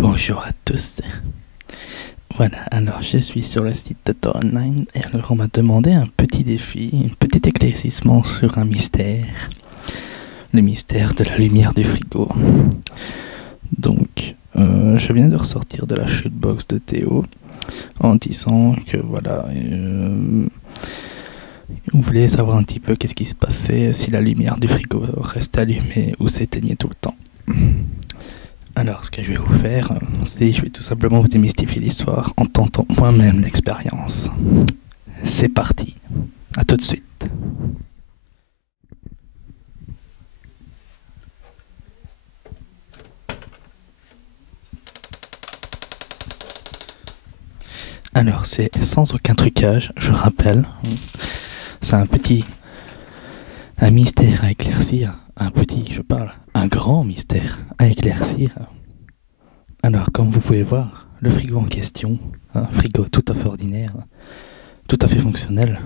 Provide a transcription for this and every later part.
Bonjour à tous. Voilà, alors je suis sur le site de Tor Online et alors on m'a demandé un petit défi, un petit éclaircissement sur un mystère. Le mystère de la lumière du frigo. Donc, je viens de ressortir de la shootbox de Théo en disant que voilà, on voulait savoir un petit peu qu'est-ce qui se passait si la lumière du frigo restait allumée ou s'éteignait tout le temps. Alors, ce que je vais vous faire, c'est je vais tout simplement vous démystifier l'histoire en tentant moi-même l'expérience. C'est parti, à tout de suite. Alors, c'est sans aucun trucage, je rappelle. C'est un mystère à éclaircir. Un grand mystère à éclaircir. Alors, comme vous pouvez voir, le frigo en question, un frigo tout à fait ordinaire, tout à fait fonctionnel.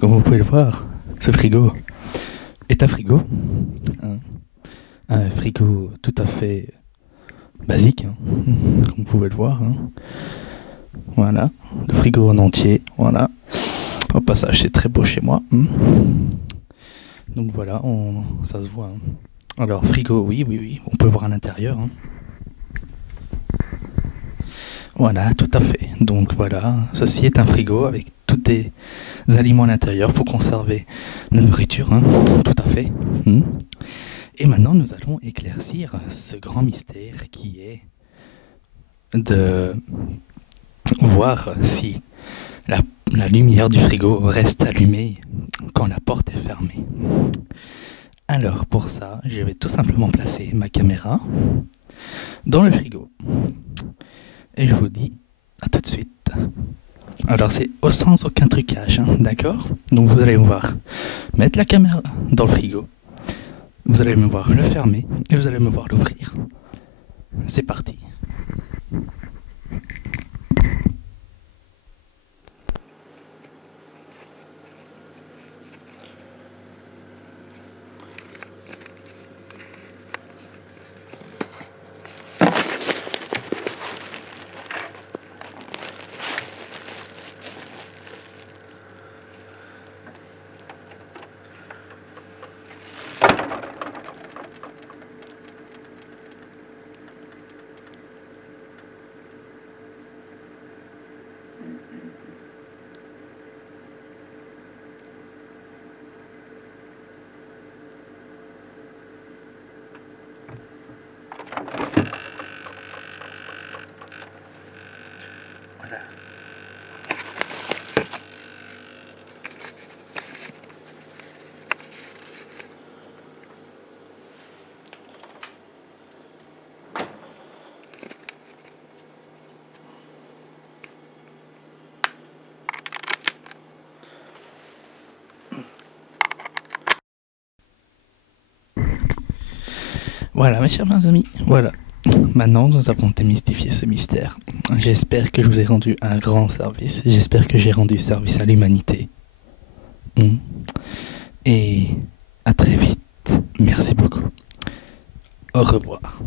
Comme vous pouvez le voir, ce frigo est un frigo. Un frigo tout à fait basique, comme vous pouvez le voir. Voilà, le frigo en entier, voilà. Au passage, c'est très beau chez moi. Donc voilà, ça se voit. Alors, frigo, oui, on peut voir à l'intérieur. Voilà, tout à fait. Donc voilà, ceci est un frigo avec tous des aliments à l'intérieur pour conserver la nourriture, tout à fait. Et maintenant, nous allons éclaircir ce grand mystère qui est de voir si la lumière du frigo reste allumée quand la porte est fermée. Alors pour ça, je vais tout simplement placer ma caméra dans le frigo. Et je vous dis à tout de suite. Alors c'est sans aucun trucage, d'accord? Donc vous allez me voir mettre la caméra dans le frigo. Vous allez me voir le fermer et vous allez me voir l'ouvrir. C'est parti. Voilà. Voilà, mes chers amis, voilà. Maintenant, nous avons démystifié ce mystère. J'espère que je vous ai rendu un grand service. J'espère que j'ai rendu service à l'humanité. Et à très vite. Merci beaucoup. Au revoir.